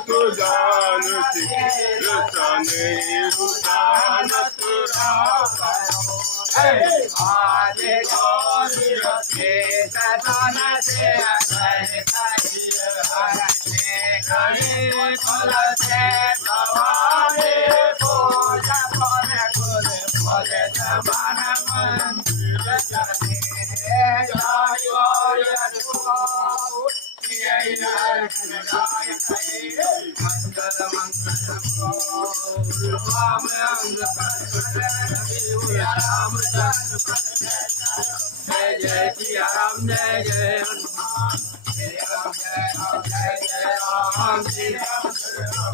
सुजानती रसने रुदानतुरा आजे गौरी रखे सदानते अनंताजी हरते करे फलते भवाने पूजा फले कुले फले जमान मंदिर चले जय जय सिया राम जय जय हनुमान जय राम जय राम जय जय राम श्री राम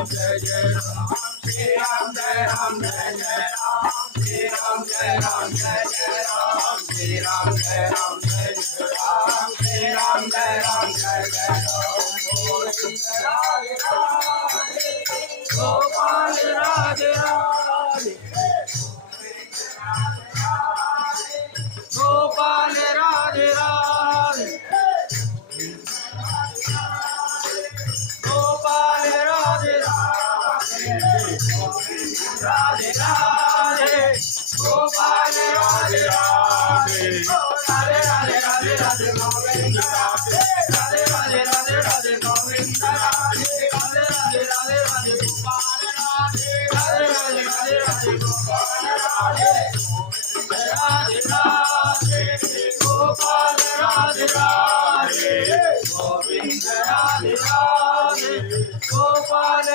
जय जय राम श्री राम जय राम जय जय राम श्री राम जय राम जय जय राम श्री राम जय राम जय जय राम श्री राम जय राम जय जय राम गोपाल राधे राधे गोपाल राधे राधे गोपाल राधे राधे राधे राधे गोपाल राधे राधे राधे राधे राधे राधे गोविंद राधे राधे राधे राधे राधे गोविंद राधे राधे राधे राधे राधे गोपाल राधे राधे राधे राधे राधे गोपाल राधे राधे राधे गोपाल राधे राधे गोविंद राधे राधे गोपाल